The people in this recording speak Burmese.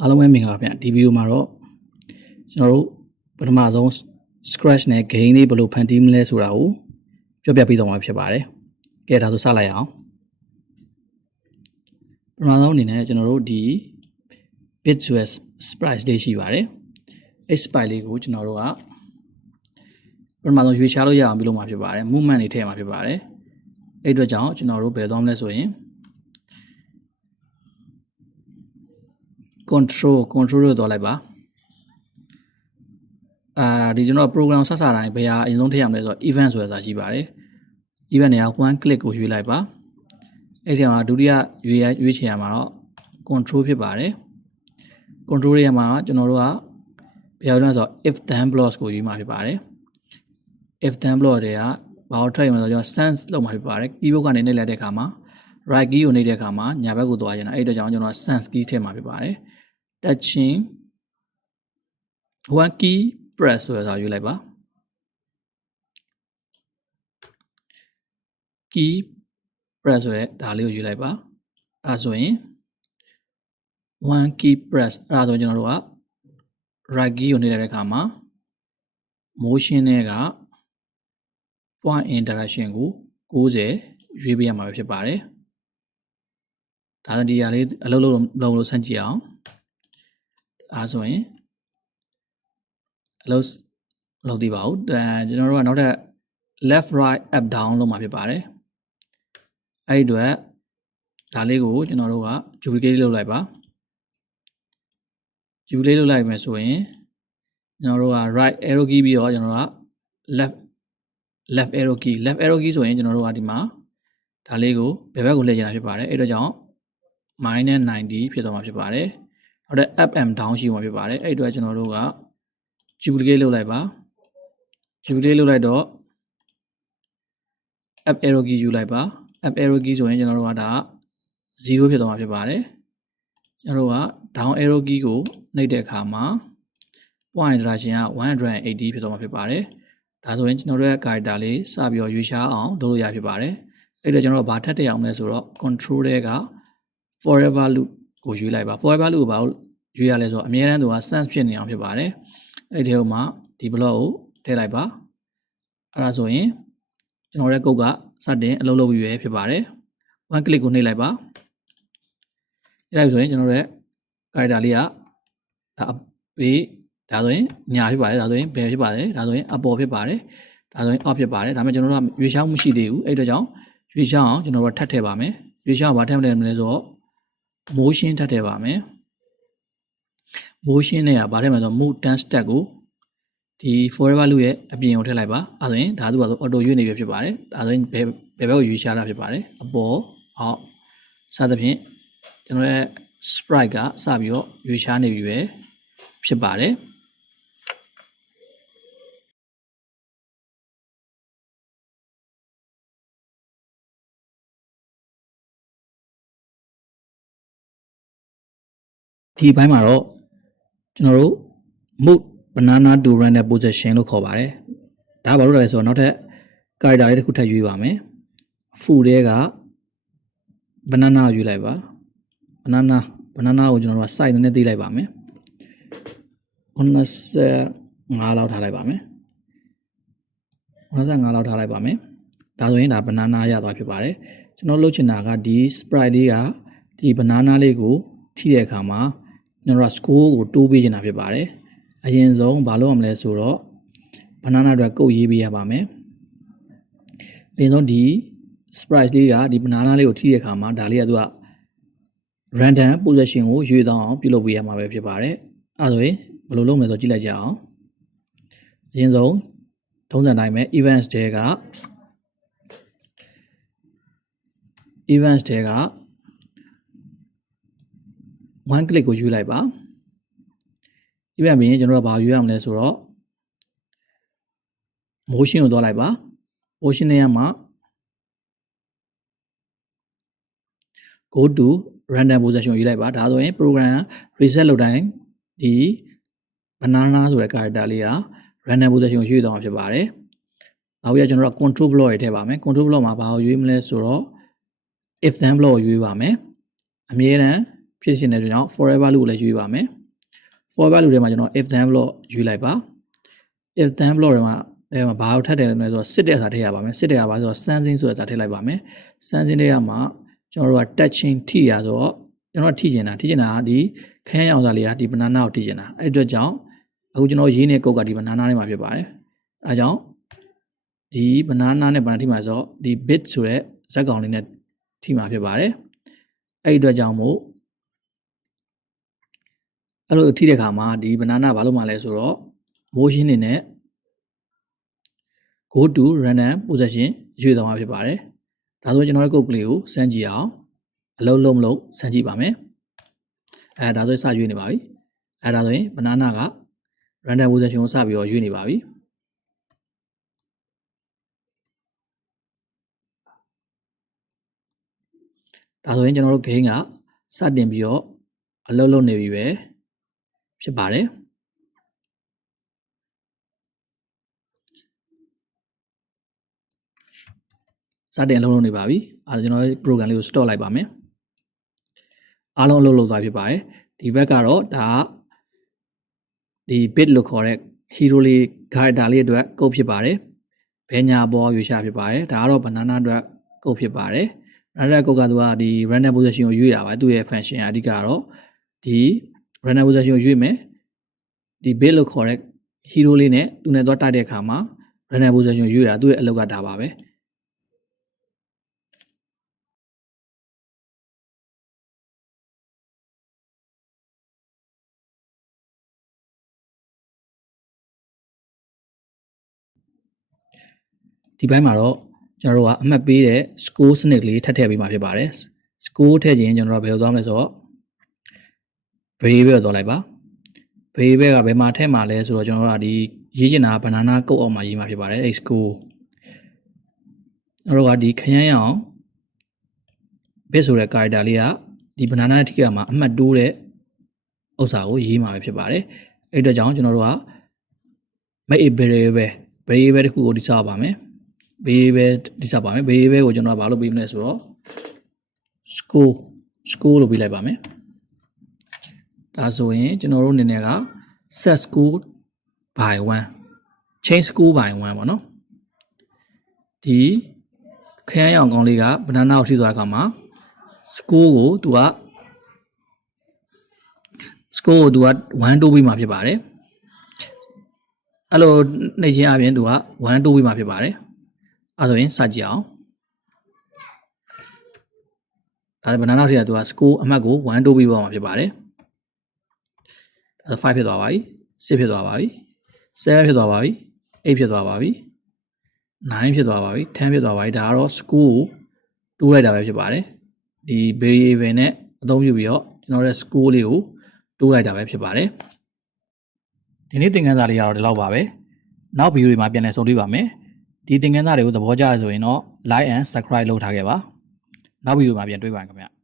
အားလုံးပဲမင်္ဂလာပါဗျဒီဗီဒီယိုမှာတော့ကျွန်တော်တို့ပထမဆုံး scratch နဲ့ gain လေးဘယ်လိုဖန်တီးမလဲဆိုတာကိုပြောပြပေးသွားမှာဖြစ်ပါတယ်။ကဲဒါဆိုစလိုက်အောင်ပထမဆုံးအနေနဲ့ကျွန်တော်တို့ဒီ bit source sprite လေးရှိပါတယ်။အဲ့ sprite လေးကိုကျွန်တော်တို့ကပထမဆုံးရွေးချလို့ရအောင်ပြုလုပ်မှာဖြစ်ပါတယ်။ movement တွေထည့်မှာဖြစ်ပါတယ်။အဲ့အတွက်ကြောင့်ကျွန်တော်တို့ဘယ်သွားမလဲဆိုရင် control လို့သွားလိုက်ပါဒီကျွန်တော် program ဆက်စားတိုင်းဘယ်ဟာအရင်ဆုံးထည့်ရမလဲဆိုတော့ event ဆိုတဲ့စာရှိပါတယ် event တွေက one click ကိုရွေးလိုက်ပါအဲ့ဒီမှာဒုတိယရွေးချယ်ရမှာတော့ control ဖြစ်ပါတယ် control ရဲ့မှာကျွန်တော်တို့ကဘယ်လိုလဲဆိုတော့ if then blocks ကိုရွေးမှာဖြစ်ပါတယ် if then block တွေကဘာလို့ထည့်ရမလဲဆိုတော့ကျွန်တော် sense လုပ်မှာဖြစ်ပါတယ် keyboard ကနေနှိပ်လိုက်တဲ့အခါမှာ right key ကိုနှိပ်တဲ့အခါမှာညာဘက်ကိုသွားရင်အဲ့အတွက်ကြောင့်ကျွန်တော် sense key ထည့်မှာဖြစ်ပါတယ် touching one key press ဆိုတဲ့စာရွေးလိုက်ပါ key press ဆိုတဲ့ဒါလေးကိုရွေးလိုက်ပါအဲဆိုရင် one key press အဲဆိုရင်ကျွန်တော်တို့က right key ကိုနှိပ်လိုက်တဲ့အခါမှာ motion နဲ့က point in direction ကို90ရွေးပေးရမှာဖြစ်ပါတယ်ဒါဆိုဒီဟာလေးအလုပ်လို့ဆန်းကြည့်အောင်အဲဆိုရင်အလုပ်သေးပါဘူးကျွန်တော်တို့ကနောက်ထပ် left right up down လုပ်မှာဖြစ်ပါတယ်အဲ့ဒီအတွက်ဒါလေးကိုကျွန်တော်တို့က duplicate လုပ်လိုက်ပါ duplicate လုပ်လိုက်မယ်ဆိုရင်ကျွန်တော်တို့က right arrow key ပြီးတော့ကျွန်တော်တို့က left arrow key ဆိုရင်ကျွန်တော်တို့ကဒီမှာဒါလေးကိုဘယ်ဘက်ကိုလှည့်ချင်တာဖြစ်ပါတယ်အဲ့တော့ကြောင့် minus 90ဖြစ်သွားမှာဖြစ်ပါတယ်နောက်ထပ် up and down ရှိမှာဖြစ်ပါတယ်အဲ့အတွက်ကျွန်တော်တို့က duplicate လုပ်လိုက်ပါ duplicate လုပ်လိုက်တော့ up arrow key ယူလိုက်ပါ up arrow key ဆိုရင်ကျွန်တော်တို့ကဒါ0ဖြစ်သွားမှာဖြစ်ပါတယ်ကျွန်တော်တို့က down arrow key ကိုနှိပ်တဲ့အခါမှာ point direction က180ဖြစ်သွားမှာဖြစ်ပါတယ်ဒါဆိုရင်ကျွန်တော်တို့ရဲ့ character လေးစပြီးတော့ရွေးချယ်အောင်လုပ်လို့ရဖြစ်ပါတယ်အဲ့တော့ကျွန်တော်တို့ဘာထပ်တက်အောင်လဲဆိုတော့ control တွေက forever loop ကိုရွေးလိုက်ပါ forever loop ကိုဘာလို့ရွေးရလဲဆိုတော့အမြဲတမ်းသူက sense ဖြစ်နေအောင်ဖြစ်ပါတယ်အဲ့ဒီဟိုမှာဒီ block ကိုထည့်လိုက်ပါအဲ့ဒါဆိုရင်ကျွန်တော်ရဲ့ code ကစတင်အလုပ်လုပ်ပြီးရဖြစ်ပါတယ် one click ကိုနှိပ်လိုက်ပါအဲ့ဒါဆိုရင်ကျွန်တော်ရဲ့ character လေးကဒါပေးဒါဆိုရင်ညာဖြစ်ပါတယ်ဒါဆိုရင်ဘယ်ဖြစ်ပါတယ်ဒါဆိုရင်အပေါ်ဖြစ်ပါတယ်ဒါဆိုရင် off ဖြစ်ပါတယ်ဒါပေမဲ့ကျွန်တော်တို့ကရွေးချောင်းမရှိသေးဘူးအဲ့အတွက်ကြောင့်ရွေးချောင်းအောင်ကျွန်တော်တို့ထပ်ထည့်ပါမယ်ရွေးချောင်းဘာထည့်မလဲဆိုတော့ motion ထပ်ထည့်ပါမယ် motion နဲ့ကဘာထည့်မလဲဆိုတော့ move 10 step ကိုဒီ forever loop ရဲ့အပြင်ကိုထည့်လိုက်ပါအဲဆိုရင်ဒါသူက auto ရွေးနေပြီဖြစ်ပါတယ်ဒါဆိုရင်ဘယ်ဘက်ကိုရွေးချတာဖြစ်ပါတယ်အပေါ်အောက်စသဖြင့်ကျွန်တော်ရဲ့ sprite ကစပြီးတော့ရွေးချနေပြီပဲဖြစ်ပါတယ်ဒီဘိုင်းမှာတော့ကျွန်တော်တို့ move banana to random position လို့ခေါ်ပါတယ်ဒါဘာလို့လဲဆိုတော့နောက်ထပ် character လေးတစ်ခုထပ်ရွေးပါမယ် full တွေက banana ကိုရွေးလိုက်ပါ banana ကိုကျွန်တော်တို့က size နည်းနည်းသေးလိုက်ပါမယ်95လောက်ထားလိုက်ပါမယ်95လောက်ထားလိုက်ပါမယ်ဒါဆိုရင်ဒါ banana ရသွားဖြစ်ပါတယ်ကျွန်တော်လုပ်ချင်တာကဒီ sprite လေးကဒီ banana လေးကိုထိတဲ့အခါမှာကျွန်တော်တို့ score ကိုတိုးပေးချင်တာဖြစ်ပါတယ်အရင်ဆုံးဘာလုပ်ရမလဲဆိုတော့ banana အတွက်ကုတ်ရေးပေးရပါမယ်အရင်ဆုံးဒီ sprite လေးကဒီ banana လေးကိုထိတဲ့အခါမှာဒါလေးကသူက random position ကိုရွေးသွားအောင်ပြုလုပ်ပေးရမှာပဲဖြစ်ပါတယ်အဲဆိုရင်ဘယ်လိုလုပ်မလဲဆိုတော့ကြည့်လိုက်ကြအောင်အရင်ဆုံးထုံးစံတိုင်းပဲ events တွေက one click ကိုရွေးလိုက်ပါ event ပြီးရင်ကျွန်တော်တို့ကဘာရွေးရမလဲဆိုတော့ motion ကိုသွားလိုက်ပါ motion နဲ့မှာ go to random position ကိုရွေးလိုက်ပါဒါဆိုရင် program reset လုပ်တိုင်းဒီ banana ဆိုတဲ့ character လေးက random position ကိုရွေးသွားမှာဖြစ်ပါတယ်နောက်ပြီးကျွန်တော်တို့ control block တွေထည့်ပါမယ် control block မှာဘာကိုရွေးမလဲဆိုတော့ if then block ကိုရွေးပါမယ်အမြဲတမ်း ဖြစ်ရှင်တဲ့အတွက်ကြောင့် forever loop ကိုလည်းရွေးပါမယ် forever loop ထဲမှာကျွန်တော် if then block ရွေးလိုက်ပါ if then block ထဲမှာဘာကိုထပ်တယ်လဲဆိုတော့စစ်တဲ့အစားထည့်ရပါမယ်စစ်တဲ့ကဘာဆိုတော့ sensing ဆိုတဲ့အစားထည့်လိုက်ပါမယ် sensing တွေကမှာကျွန်တော်တို့က touching ထိရဆိုတော့ကျွန်တော်ထိကျင်တာကဒီခရမ်းရောင်စားလေးကဒီ banana ကိုထိကျင်တာအဲ့အတွက်ကြောင့်အခုကျွန်တော်ရေးနေတဲ့ကုတ်ကဒီ banana ထဲမှာဖြစ်ပါတယ်အဲကြောင့်ဒီ banana နဲ့ banana ထိမှာဆိုတော့ဒီ bit ဆိုတဲ့ဇက်ကောင်လေးနဲ့ထိမှာဖြစ်ပါတယ်အဲ့အတွက်ကြောင့်မို့အဲ့လိုထိတဲ့ခါမှာဒီ banana ဘာလို့မှလဲဆိုတော့ motion နေနဲ့ go to random position ရွေးသွားမှာဖြစ်ပါတယ်ဒါဆိုကျွန်တော်ရဲ့ကုတ်ကလေးကိုစမ်းကြည့်အောင်အလုံးလုံးမလို့စမ်းကြည့်ပါမယ်ဒါဆိုစရွေးနေပါပြီဒါဆိုရင် banana က random position ကိုစပြီးတော့ရွေးနေပါပြီဒါဆိုရင်ကျွန်တော်တို့ gain ကစတင်ပြီးတော့အလုံးလုံးနေပြီပဲဖြစ်ပါတယ်စတင်အလုံးလုံးနေပါပြီကျွန်တော် program လေးကို stop လိုက်ပါမယ်အားလုံးအလုံးလုံးသွားဖြစ်ပါတယ်ဒီဘက်ကတော့ဒါဒီ bit လို့ခေါ်တဲ့ hero လေး character လေးအတွက်ကုတ်ဖြစ်ပါတယ်ဘယ်ညာပေါ်ရွေးချဖြစ်ပါတယ်ဒါကတော့ banana အတွက်ကုတ်ဖြစ်ပါတယ် random ကုတ်ကသူကဒီ random position ကိုရွေးတာပါသူ့ရဲ့ function အဓိကတော့ဒီ random position ကိုရွေးမယ်ဒီ bit လို့ခေါ်တဲ့ hero လေးနဲ့သူနဲ့သွားတိုက်တဲ့အခါမှာ random position ကိုရွေးတာသူ့ရဲ့အလုပ်ကဒါပါပဲဒီဘက်မှာတော့ကျွန်တော်တို့ကအမှတ်ပေးတဲ့ score စနစ်ကလေးထပ်ထည့်ပေးမှာဖြစ်ပါတယ် score ထည့်ခြင်းကျွန်တော်တို့ဘယ်လိုသွားမလဲဆိုတော့ variable သွားလိုက်ပါ variable ကဘယ်မှာထည့်မှာလဲဆိုတော့ကျွန်တော်တို့ကဒီရေးချင်တာ banana ကုတ်အောက်မှာရေးမှာဖြစ်ပါတယ် score ကျွန်တော်တို့ကဒီခရမ်းရောင် bit ဆိုတဲ့ character လေးကဒီ banana နဲ့ထိကမှာအမှတ်တိုးတဲ့ဥစ္စာကိုရေးမှာပဲဖြစ်ပါတယ်အဲ့အတွက်ကြောင့်ကျွန်တော်တို့က make a variable တစ်ခုကိုတိစောက်ပါမယ် variable တိစောက်ပါမယ် variable ကိုကျွန်တော်ကဘာလို့ပေးမလဲဆိုတော့ score လို့ပေးလိုက်ပါမယ်ဒါဆိုရင်ကျွန်တော်တို့အနေနဲ့က set score by 1 change score by 1ပေါ့နော်ဒီခရမ်းရောင်ကောင်လေးက banana ကိုထိသွားတဲ့အခါမှာ score ကိုသူက1တိုးပြီးမှဖြစ်ပါတယ်အဲ့လိုနှိပ်ခြင်းအပြင်သူက1တိုးပြီးမှဖြစ်ပါတယ်အဲ့ဆိုရင်စကြည့်အောင်ဒါ banana စီကသူက score အမှတ်ကို1တိုးပြီးပေါ်မှာဖြစ်ပါတယ်ဒါ5ဖြစ်သွားပါပြီ6ဖြစ်သွားပါပြီ7ဖြစ်သွားပါပြီ8ဖြစ်သွားပါပြီ9ဖြစ်သွားပါပြီ10ဖြစ်သွားပါပြီဒါကတော့ score ကိုတိုးလိုက်တာပဲဖြစ်ပါတယ်ဒီ variable နဲ့အသုံးပြုပြီးတော့ကျွန်တော်တို့ score လေးကိုတိုးလိုက်တာပဲဖြစ်ပါတယ်ဒီနေ့သင်ခန်းစာလေးကတော့ဒီလောက်ပါပဲနောက်ဗီဒီယိုတွေမှာပြန်လည်ဆုံတွေ့ပါမယ်ဒီသင်ခန်းစာတွေကိုသဘောကျရဆိုရင်တော့ like and subscribe လုပ်ထားခဲ့ပါနောက်ဗီဒီယိုမှာပြန်တွေ့ပါမယ်ခင်ဗျ